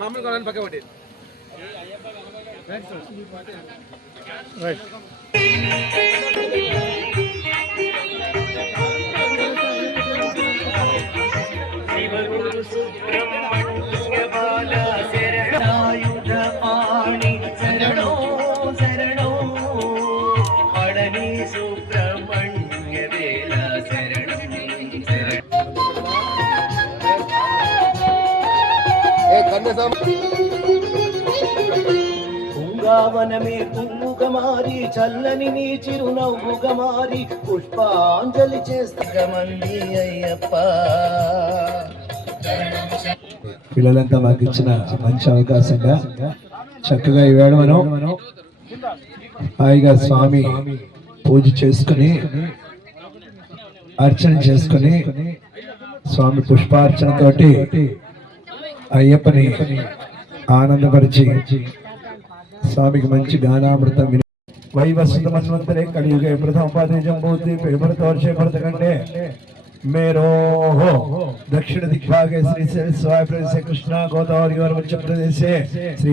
మామూలు కావాలని పక్క పట్టి రైట్. కుంగావనమే పువ్వుగా మారి చల్లని నీ చిరునవ్వుగా మారి పుష్పాంజలి చేస్తమంది అయ్యప్ప. పిల్లలంతా మాకు ఇచ్చిన మంచి అవకాశంగా చక్కగా ఈవేళ మనం హాయిగా స్వామి పూజ చేసుకుని అర్చన చేసుకుని స్వామి పుష్పార్చనతోటి అయ్యప్పని ఆనందపరిచి స్వామికి మంచి గానామృతం విని వైవస్వత మన్వంతరే కలియుగే ప్రథమ పాదే జంబూతి పేపరతో వర్షే భరత కంటే మేరోహో దక్షిణ దిగ్భాగే శ్రీ స్వామి ప్రదేశే కృష్ణ గోదావరి మధ్య ప్రదేశే శ్రీ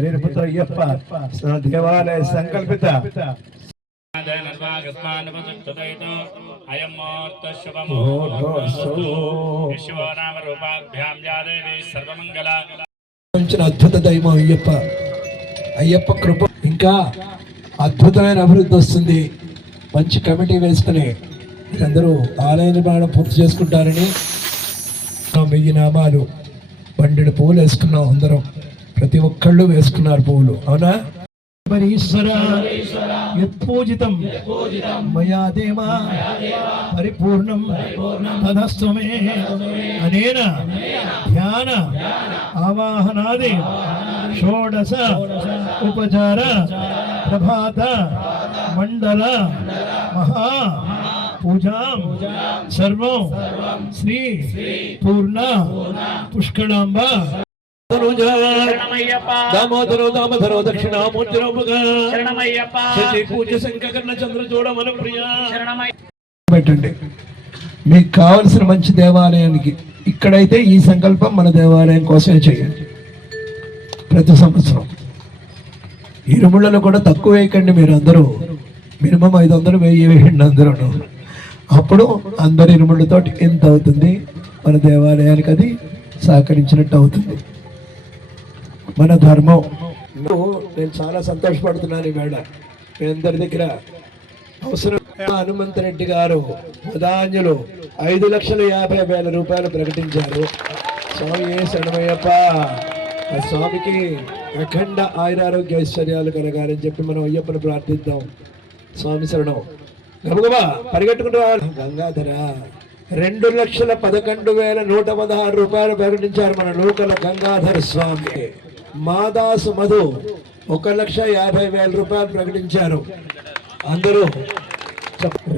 హరిపుత్ర అయ్యప్ప దేవాలయ సంకల్పిత అద్భుత దైవం అయ్యప్ప. అయ్యప్ప కృప ఇంకా అద్భుతమైన అభివృద్ధి వస్తుంది. మంచి కమిటీ వేసుకుని అందరూ ఆలయ నిర్మాణం పూర్తి చేసుకుంటారని 1000 నామాలు 12 పువ్వులు వేసుకున్నాం. అందరం ప్రతి ఒక్కళ్ళు వేసుకున్నారు పువ్వులు. అవునా? యత్పూజితం మయా దేవా పరిపూర్ణం తదస్తు మే అనేన ధ్యాన ఆవాహనాది షోడశ ఉపచార ప్రభాత మండల మహా పూజాం సర్వం శ్రీ పూర్ణ పుష్కళాంబ దామోదరో దామోదరో దక్షిణామూర్తిరో పూజ శంకరణ చంద్రచూడ మన ప్రియ పెట్టండి. మీకు కావలసిన మంచి దేవాలయానికి ఇక్కడైతే ఈ సంకల్పం మన దేవాలయం కోసమే చేయండి. ప్రతి సంవత్సరం ఇరుముళ్ళలో కూడా తక్కువ వేయకండి. మీరు అందరూ మినిమం 500 వేయండి అందరూ. అప్పుడు అందరి ఇరుముళ్ళతో ఎంత అవుతుంది? మన దేవాలయానికి అది సహకరించినట్టు అవుతుంది. మన ధర్మం. నేను చాలా సంతోషపడుతున్నాను ఈవేళ మీ అందరి దగ్గర. అవసరం హనుమంతరెడ్డి గారు మదాన్యులు 5,50,000 రూపాయలు ప్రకటించారు. స్వామి శరణమయ్యప్ప. ఆ స్వామికి అఖండ ఆయురారోగ్య ఐశ్వర్యాలు కలగాలని చెప్పి మనం అయ్యప్పని ప్రార్థిద్దాం. స్వామి శరణం. గబగబా పరిగెట్టుకుంటూ రావాలి. గంగాధర 2,11,116 రూపాయలు ప్రకటించారు మన లోకల గంగాధర స్వామి. మాదాసు మధు 1,50,000 రూపాయలు ప్రకటించారు. అందరూ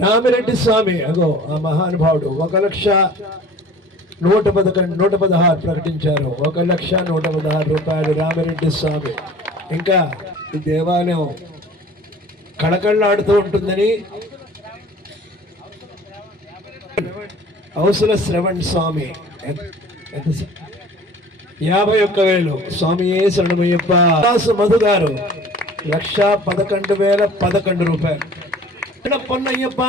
రామిరెడ్డి స్వామి అగో ఆ మహానుభావుడు 1,116 ప్రకటించారు. 1,116 రూపాయలు రామిరెడ్డి స్వామి. ఇంకా ఈ దేవాలయం కళకళలాడుతూ ఉంటుందని ఔసుల శ్రవణ్ స్వామి 51,000. స్వామి శరణమయ్యప్ప. మధు గారు 1,11,011 రూపాయలు. పొన్నయ్యప్ప.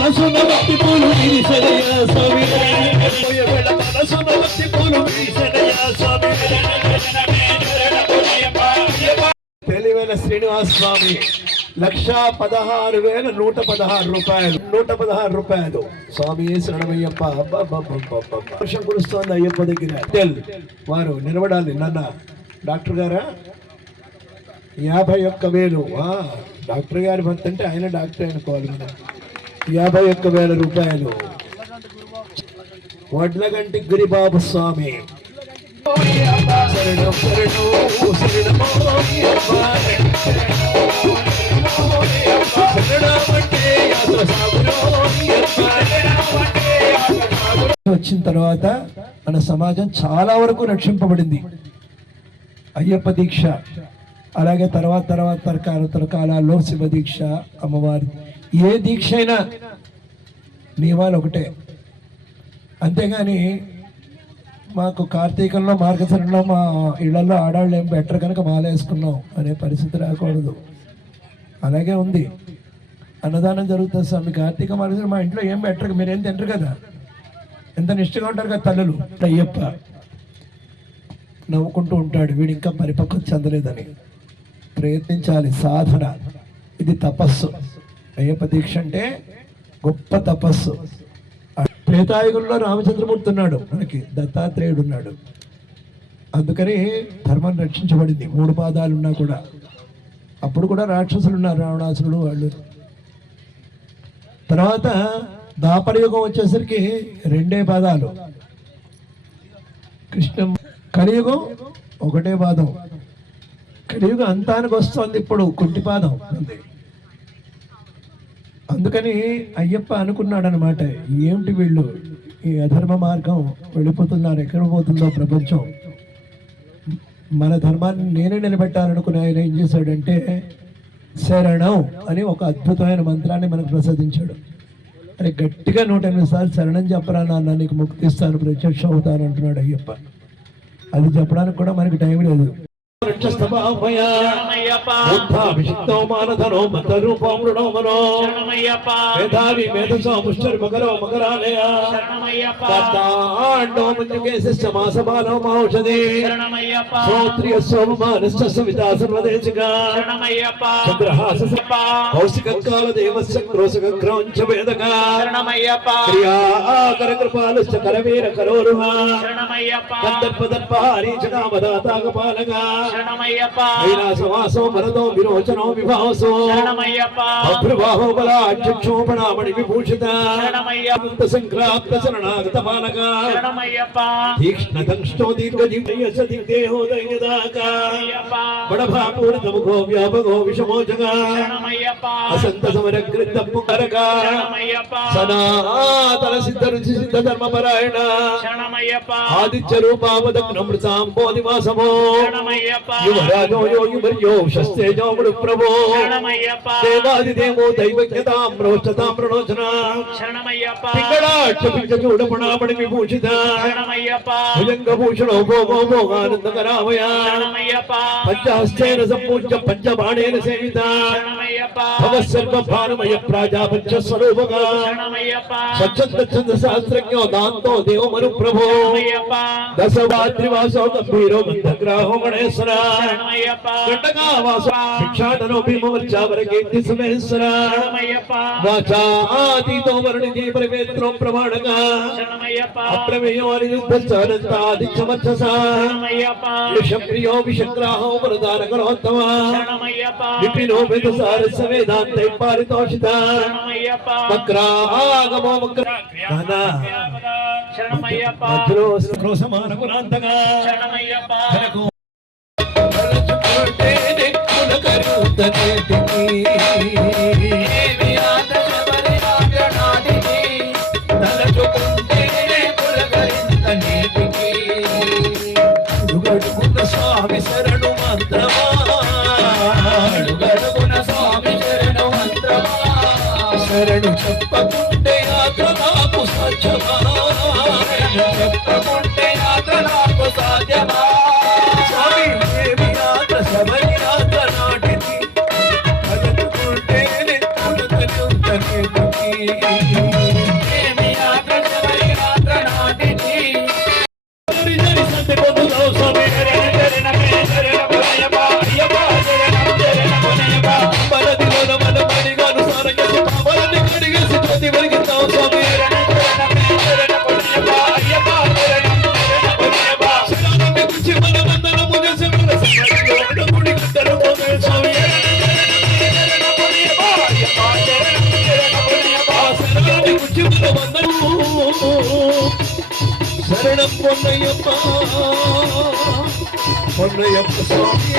మనసున భక్తి పూలు స్వామి. మనసున భక్తి పూలు తెలివైన శ్రీనివాస్ స్వామి 1,16,116 రూపాయలు. 116 రూపాయలు. స్వామి శరణమయ్యప్ప. వర్షం కురుస్తోంది అయ్యప్ప దగ్గర. వారు నిలబడాలి. నాన్న డాక్టర్ గారా 51,000. డాక్టర్ గారి భర్త అంటే ఆయన డాక్టర్ అనుకోవాలి కదా. 51,000 రూపాయలు. వడ్లగంటి గిరిబాబు స్వామి. శరణం శరణో శరణమంటే వచ్చిన తర్వాత మన సమాజం చాలా వరకు రక్షింపబడింది. అయ్యప్ప దీక్ష, అలాగే తర్వాత తరకాలలో శివ దీక్ష, అమ్మవారి ఏ దీక్ష అయినా నియమాలు ఒకటే. అంతేగాని మాకు కార్తీకంలో మార్గశిరంలో మా ఇళ్లలో ఆడాళ్ళు ఏం బెటర్ కనుక మాల వేసుకున్నాం అనే పరిస్థితి రాకూడదు. అలాగే ఉంది. అన్నదానం జరుగుతుంది స్వామి, కార్తీక మార్గశిరం మా ఇంట్లో ఏం బెటర్, మీరేం తింటారు కదా, ఎంత నిష్ఠగా ఉంటారు కదా తల్లులు. అయ్యప్ప నవ్వుకుంటూ ఉంటాడు, వీడు ఇంకా పరిపక్వత చెందలేదని. ప్రయత్నించాలి, సాధన, ఇది తపస్సు. అయ్యప్ప దీక్ష అంటే గొప్ప తపస్సు. త్రేతాయుగంలో రామచంద్రమూర్తి ఉన్నాడు, మనకి దత్తాత్రేయుడు ఉన్నాడు. అందుకని ధర్మం రక్షించబడింది. 3 పాదాలు ఉన్నా కూడా. అప్పుడు కూడా రాక్షసులు ఉన్నారు, రావణాసురుడు వాళ్ళు. తర్వాత ద్వాపరయుగం వచ్చేసరికి 2 పాదాలు. కృష్ణ కలియుగం 1 పాదం. కలియుగం అంతానికి వస్తుంది ఇప్పుడు, కుంటి పాదం ఉంది. అందుకని అయ్యప్ప అనుకున్నాడు అనమాట, ఏమిటి వీళ్ళు ఈ అధర్మ మార్గం వెళ్ళిపోతున్నారు, ఎక్కడ పోతుందో ప్రపంచం, మన ధర్మాన్ని నేనే నిలబెట్టాలనుకుని ఆయన ఏం చేశాడంటే శరణం అని ఒక అద్భుతమైన మంత్రాన్ని మనకు ప్రసాదించాడు. అని గట్టిగా 108 సార్లు శరణం చెప్పరా నాన్న, నీకు ముక్తిస్తాను, ప్రత్యక్ష అవుతాను అంటున్నాడు అయ్యప్ప. అది చెప్పడానికి కూడా మనకి టైం లేదు. ఐరాసవాసో వరదో విరోచనో విభావసో అభ్రభావో బలాక్షోపణామణి విభూషిత సంక్రాంత శరణాగత బాలక తీక్ష్ణ దంష్టో దీర్ఘజీవయస దిగ్దేహో దైన్యదాక బడభాపూరితముఖో వ్యాపకో విషమోజక అసంత సమరగ్రిత పుకరక సనాతన సిద్ధ రుచి సిద్ధ ధర్మపరాయణ ఆదిత్య రూపావదగ్నమృతాం బోధివాసమో యువరాజో యువర్యో శస్తేజో గురు ప్రభో దేవాదిదేవో దైవజ్ఞతాం రోషతాం ప్రణోచన పింగళాక్ష పింగచూడపుణామణి విభూషిత భుజంగభూషణో భోగో భోగానందకరామయ పంచహస్తేన సంపూజ్య పంచబాణేన సేవిత భవసర్వభానుమయ ప్రాజాపంచ స్వరూపక స్వచ్ఛంద శాస్త్రజ్ఞో దాంతో దేవమను ప్రభో దశవాద్రివాసో గంభీరో మందగ్రాహో గణేశ్వర భిక్షాటనో భీమవర్చావరకీర్తి సుమేశ్వర వాచాతీతో వర్ణిజీ పరివేత్రో ప్రమాణక అప్రమేయో అనిరుద్ధశ్చానంతాదిక్షమచ్చస విషప్రియో విషగ్రాహో వరదానకరోత్తమ విపినో వేదసారస్య వేదాంతై పారితోషిత వక్రాగమో మధ్యలో క్రోశమాన గుణాంతగా స్వామి శరణు మంత్రమా శరణు చెప్పకుంటే యాత్ర నాకు సాధ్యమా చెప్పకుంటే యాత్ర నాకు సాధ్యమా స్వామి ఏమి యాత్ర శబరి యాత్ర నాటిది కలుపుకుంటేనే ఏమి యాత్ర శబరి యాత్ర నాటిది సంతి పొందుదాం స్వామి శరణం పొన్నయ్యప్ప పొన్నయ్యప్ప స్వామి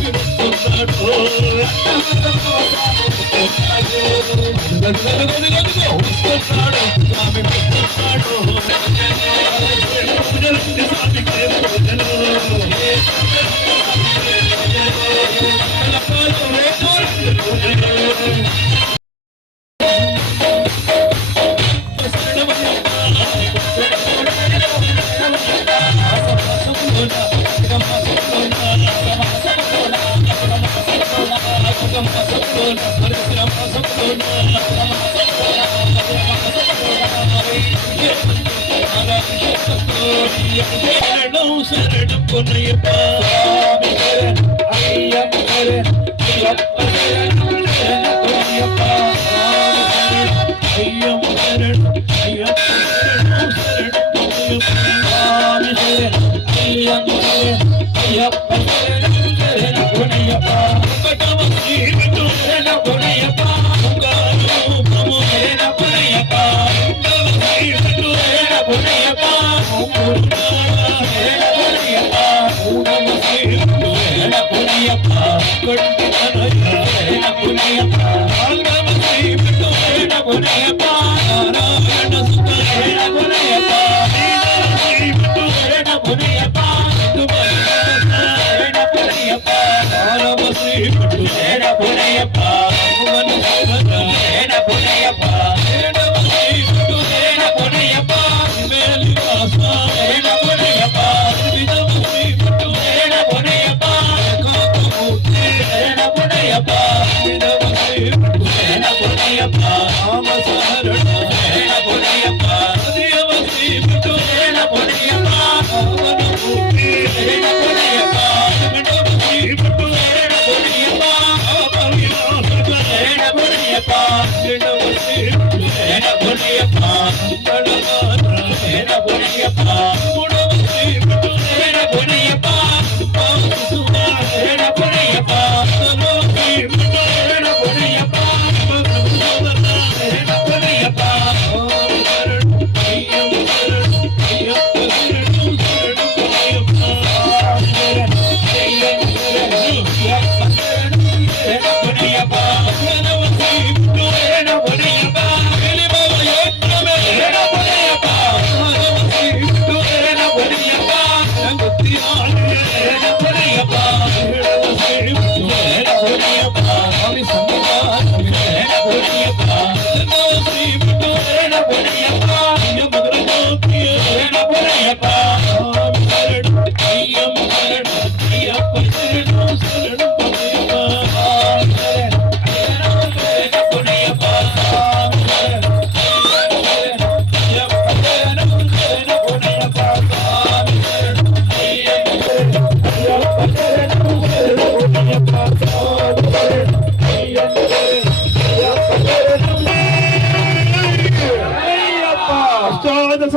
స్వామి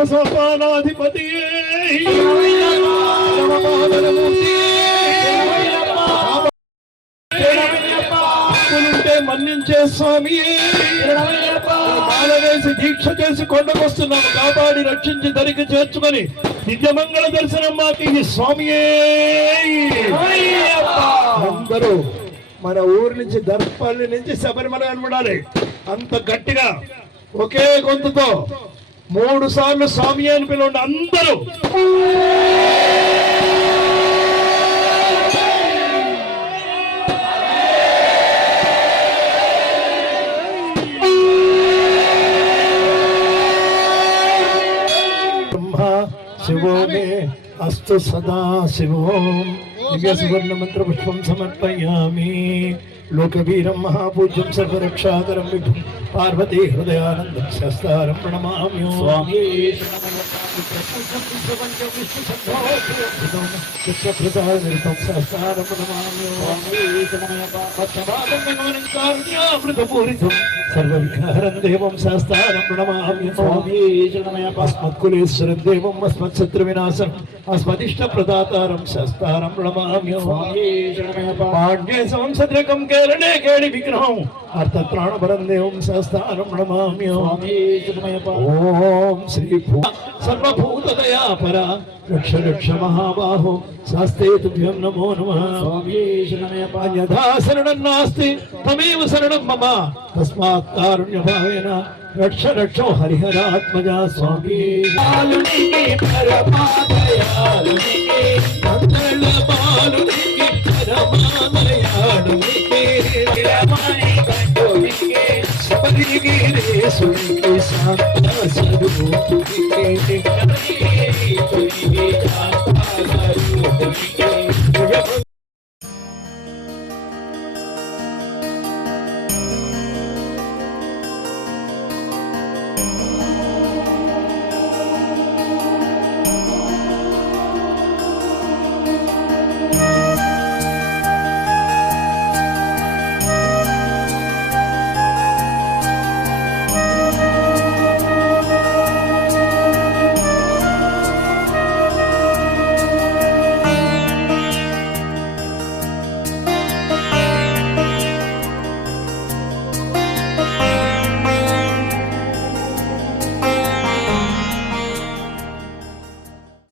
సోపానాధిపతి మన్నించే స్వామి మాలవేసి దీక్ష చేసి కొండకొస్తున్నాము. కాపాడి రక్షించి దరికి చేర్చుకొని నిత్యమంగళ దర్శనం మాకు ఈ స్వామియే. అందరూ మన ఊరు నుంచి దర్పల్లి నుంచి శబరిమల కనబడాలి. అంత గట్టిగా ఒకే గొంతుతో 3 సార్లు స్వామి అని పిలవండి అందరూ. శివో మే అస్తు సదా శివోం. దివ్య సువర్ణ మంత్ర పుష్పం సమర్పయామి. లోకవీరం మహాపూజ్యం సర్వరక్షాకరం విభుం పార్వతీ హృదయానందం శస్తారం ప్రణమామి. స్వామి సర్వవిఘ్నహరం దేవం శాస్తారం ప్రణమామి. అస్మత్కులేశ్వరం దేవం అస్మత్శత్రు వినాశం అస్మదిష్ట ప్రదాతారం శాస్తారం ప్రణమామి. పాండ్య సంసద్రకం కేరళే కేడి విగ్రహం అర్థత్రాణపరం దేవం శాస్తారం ప్రణమామి. ఓం శ్రీ సర్వభూతదయాపర రక్ష రక్ష మహాబాహో శాస్తే తుభ్యం నమో నమః అన్యథా శరణం నాస్తి త్వమేవ శరణం మమ తస్మాత్ కారుణ్యభావేన రక్ష రక్ష హరిహరాత్మజ స్వామి బాలునికి పరమాదయాళునికి మంగళ బాలునికి పరమాదయాళునికి రమణి కంఠునికి శబరిగిరీశునికి శాంత స్వరూపునికి